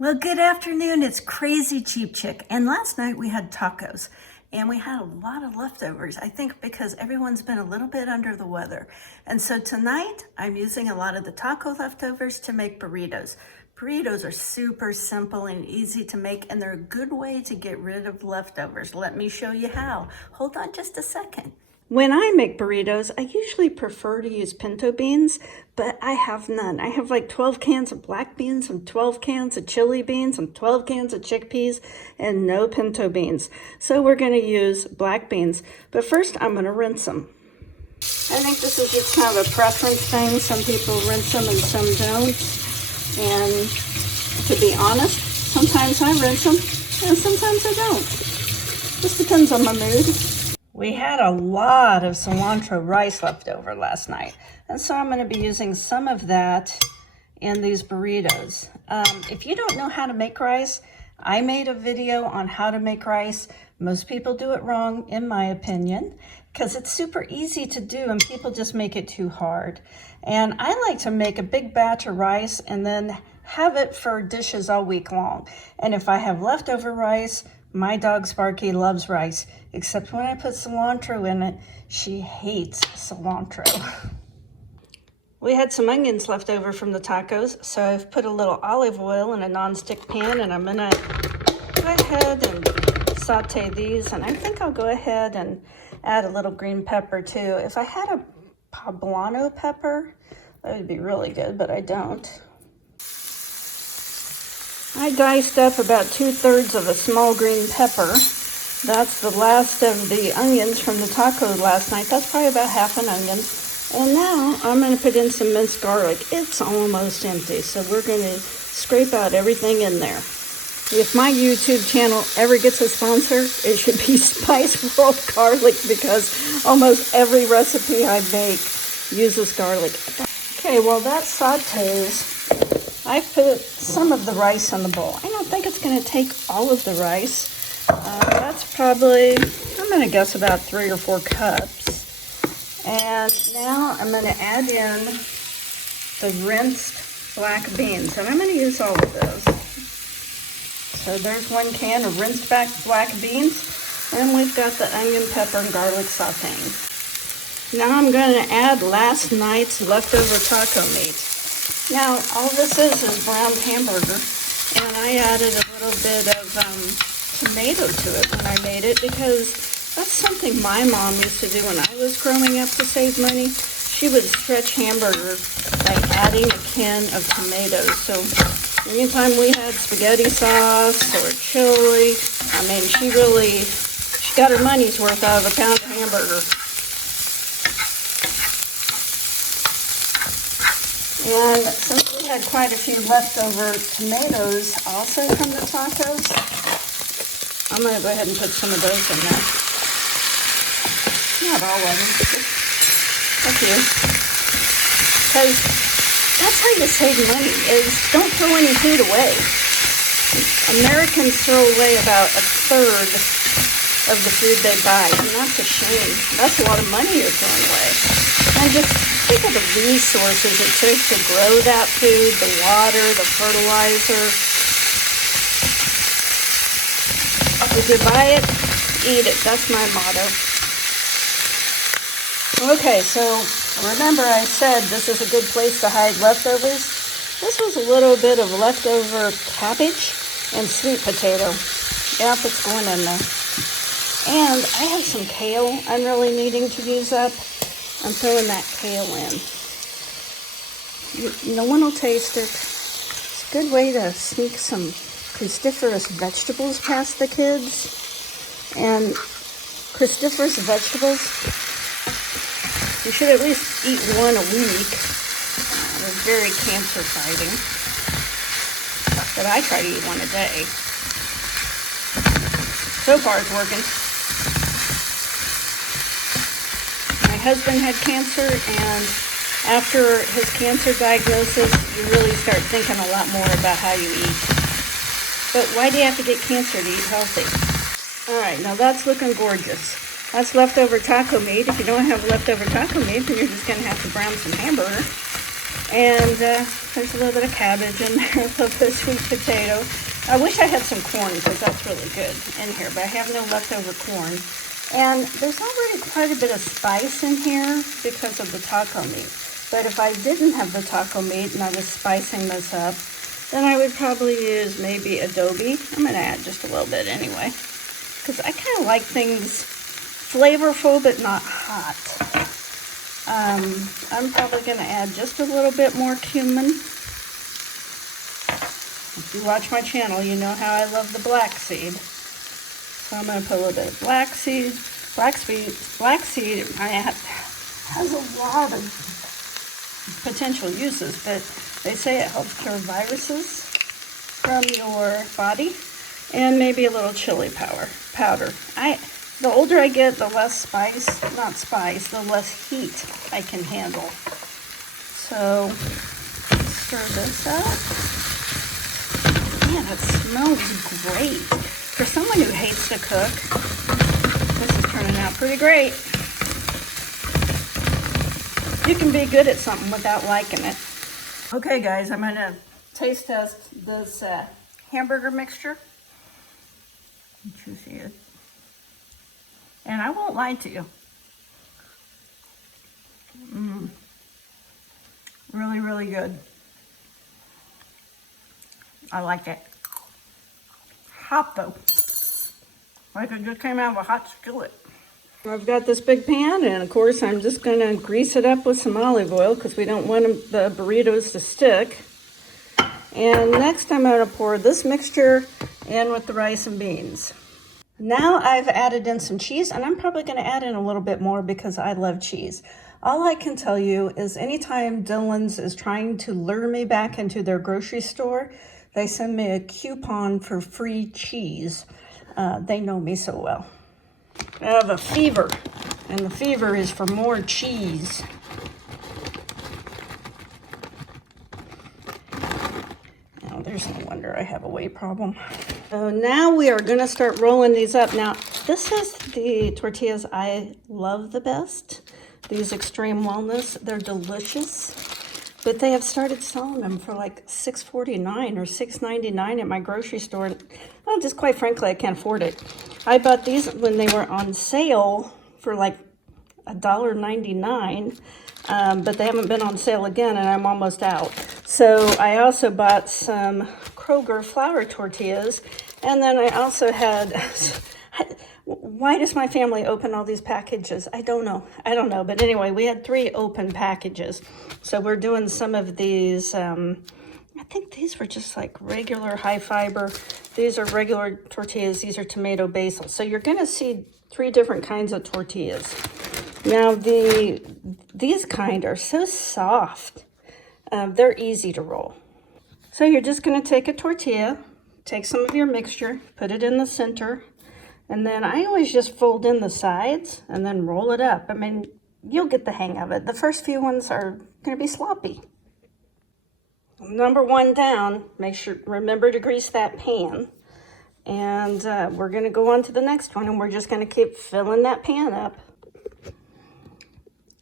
Well, good afternoon. It's Crazy Cheap Chick. And last night we had tacos and we had a lot of leftovers, I think because everyone's been a little bit under the weather. And so tonight I'm using a lot of the taco leftovers to make burritos. Burritos are super simple and easy to make, and they're a good way to get rid of leftovers. Let me show you how. Hold on just a second. When I make burritos, I usually prefer to use pinto beans, but I have none. I have like 12 cans of black beans and 12 cans of chili beans and 12 cans of chickpeas and no pinto beans. So we're going to use black beans. But first, I'm going to rinse them. I think this is just kind of a preference thing. Some people rinse them and some don't. And to be honest, sometimes I rinse them and sometimes I don't. This depends on my mood. We had a lot of cilantro rice left over last night, and so I'm going to be using some of that in these burritos. If you don't know how to make rice, I made a video on how to make rice. Most people do it wrong, in my opinion, because it's super easy to do and people just make it too hard. And I like to make a big batch of rice and then have it for dishes all week long. And if I have leftover rice, my dog Sparky loves rice, except when I put cilantro in it, she hates cilantro. We had some onions left over from the tacos, so I've put a little olive oil in a nonstick pan, and I'm gonna go ahead and saute these, and I think I'll go ahead and add a little green pepper too. If I had a poblano pepper, that would be really good, but I don't. I diced up about 2/3 of a small green pepper. That's the last of the onions from the taco last night. That's probably about half an onion. And now I'm going to put in some minced garlic. It's almost empty, so we're going to scrape out everything in there. If my YouTube channel ever gets a sponsor, it should be Spice World Garlic, because almost every recipe I make uses garlic. Okay, well that sautés. I put some of the rice in the bowl. I don't think it's going to take all of the rice. That's probably, I'm going to guess about 3 or 4 cups. And now I'm going to add in the rinsed black beans. And I'm going to use all of those. So there's 1 can of rinsed black beans. And we've got the onion, pepper, and garlic sauteing. Now I'm going to add last night's leftover taco meat. Now, all this is browned hamburger, and I added a little bit of tomato to it when I made it, because that's something my mom used to do when I was growing up to save money. She would stretch hamburger by adding a can of tomatoes. So anytime we had spaghetti sauce or chili, I mean, she got her money's worth out of a pound of hamburger. And since we had quite a few leftover tomatoes also from the tacos, I'm going to go ahead and put some of those in there. Not all of them, just a few. Because that's how you save money, is don't throw any food away. Americans throw away about 1/3 of the food they buy. Not to shame. That's a lot of money you're throwing away. And just think of the resources it took to grow that food, the water, the fertilizer. If you buy it, eat it. That's my motto. Okay, so remember I said this is a good place to hide leftovers. This was a little bit of leftover cabbage and sweet potato. Yep, it's going in there. And I have some kale I'm really needing to use up. I'm throwing that kale in. No one will taste it. It's a good way to sneak some cruciferous vegetables past the kids. And cruciferous vegetables, you should at least eat 1 a week. They're very cancer fighting. But I try to eat 1 a day. So far it's working. My husband had cancer, and after his cancer diagnosis, you really start thinking a lot more about how you eat. But why do you have to get cancer to eat healthy? All right, now that's looking gorgeous. That's leftover taco meat. If you don't have leftover taco meat, then you're just going to have to brown some hamburger. And there's a little bit of cabbage in there, a little bit of sweet potato. I wish I had some corn because that's really good in here, but I have no leftover corn. And there's already quite a bit of spice in here because of the taco meat. But if I didn't have the taco meat and I was spicing this up, then I would probably use maybe adobe. I'm going to add just a little bit anyway, because I kind of like things flavorful but not hot. I'm probably going to add just a little bit more cumin. If you watch my channel, you know how I love the black seed. So I'm going to put a little bit of black seed. Black seed has a lot of potential uses, but they say it helps cure viruses from your body, and maybe a little chili powder. The older I get, the less the less heat I can handle. So stir this up. Man, it smells great. For someone who hates to cook, this is turning out pretty great. You can be good at something without liking it. Okay guys, I'm gonna taste test this hamburger mixture. Let you see it. And I won't lie to you. Really, really good. I like it. Hot though. Like it just came out of a hot skillet. I've got this big pan, and of course I'm just gonna grease it up with some olive oil because we don't want the burritos to stick. And next I'm gonna pour this mixture in with the rice and beans. Now I've added in some cheese, and I'm probably gonna add in a little bit more because I love cheese. All I can tell you is anytime Dylan's is trying to lure me back into their grocery store, they send me a coupon for free cheese. They know me so well. I have a fever, and the fever is for more cheese. Now, there's no wonder I have a weight problem. So now we are going to start rolling these up. Now, this is the tortillas I love the best. These Extreme Wellness, they're delicious. But they have started selling them for like $6.49 or $6.99 at my grocery store. Well, just quite frankly, I can't afford it. I bought these when they were on sale for like $1.99, but they haven't been on sale again, and I'm almost out. So I also bought some Kroger flour tortillas, and then I also had... Why does my family open all these packages? I don't know. But anyway, we had 3 open packages. So we're doing some of these, I think these were just like regular high fiber. These are regular tortillas. These are tomato basil. So you're going to see 3 different kinds of tortillas. Now these kind are so soft. They're easy to roll. So you're just going to take a tortilla, take some of your mixture, put it in the center. And then I always just fold in the sides and then roll it up. I mean, you'll get the hang of it. The first few ones are going to be sloppy. Number 1 down, remember to grease that pan. And we're going to go on to the next one, and we're just going to keep filling that pan up.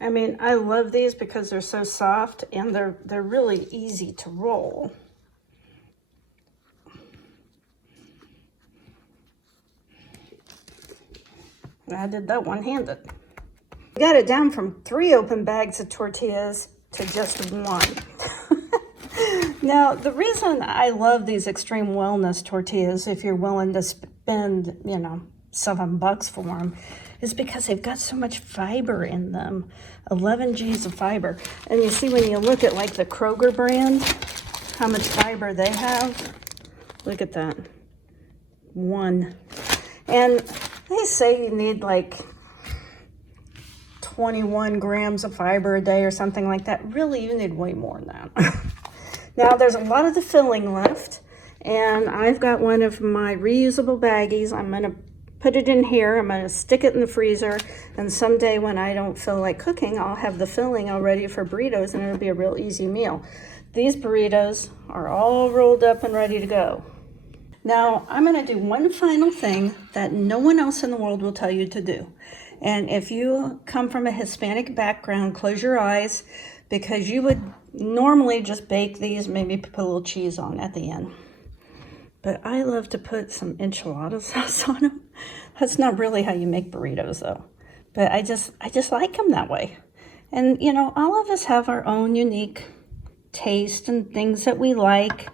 I mean, I love these because they're so soft and they're really easy to roll. I did that one-handed. I got it down from 3 open bags of tortillas to just 1. Now, the reason I love these Extreme Wellness tortillas, if you're willing to spend, $7 for them, is because they've got so much fiber in them. 11 G's of fiber. And you see when you look at like the Kroger brand, how much fiber they have. Look at that. 1. And they say you need like 21 grams of fiber a day or something like that. Really, you need way more than that. Now, there's a lot of the filling left, and I've got one of my reusable baggies. I'm going to put it in here. I'm going to stick it in the freezer, and someday when I don't feel like cooking, I'll have the filling all ready for burritos, and it'll be a real easy meal. These burritos are all rolled up and ready to go. Now, I'm going to do one final thing that no one else in the world will tell you to do. And if you come from a Hispanic background, close your eyes, because you would normally just bake these, maybe put a little cheese on at the end. But I love to put some enchilada sauce on them. That's not really how you make burritos though. But I just like them that way. And you know, all of us have our own unique taste and things that we like.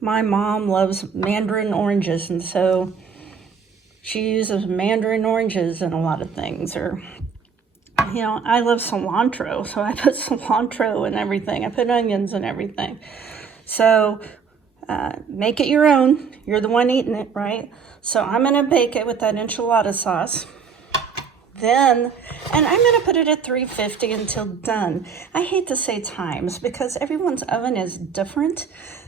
My mom loves mandarin oranges, and so she uses mandarin oranges in a lot of things. Or, you know, I love cilantro, so I put cilantro in everything. I put onions in everything. So make it your own. You're the one eating it, right? So I'm going to bake it with that enchilada sauce. Then, and I'm going to put it at 350 until done. I hate to say times because everyone's oven is different,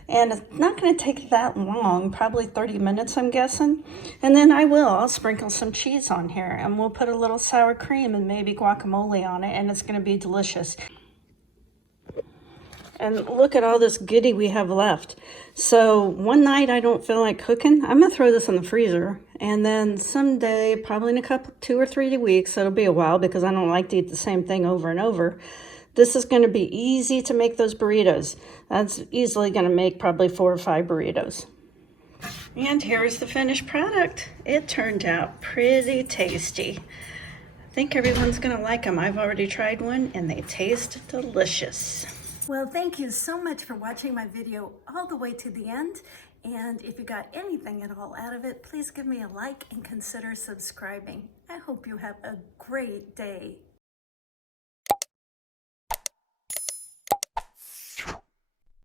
and it's not going to take that long, probably 30 minutes, I'm guessing. And then I'll sprinkle some cheese on here, and we'll put a little sour cream and maybe guacamole on it, and it's going to be delicious. And look at all this goodie we have left. So one night I don't feel like cooking, I'm gonna throw this in the freezer. And then someday, probably in a 2 or 3 weeks, it'll be a while because I don't like to eat the same thing over and over. This is gonna be easy to make those burritos. That's easily gonna make probably 4 or 5 burritos. And here's the finished product. It turned out pretty tasty. I think everyone's gonna like them. I've already tried one and they taste delicious. Well, thank you so much for watching my video all the way to the end. And if you got anything at all out of it, please give me a like and consider subscribing. I hope you have a great day.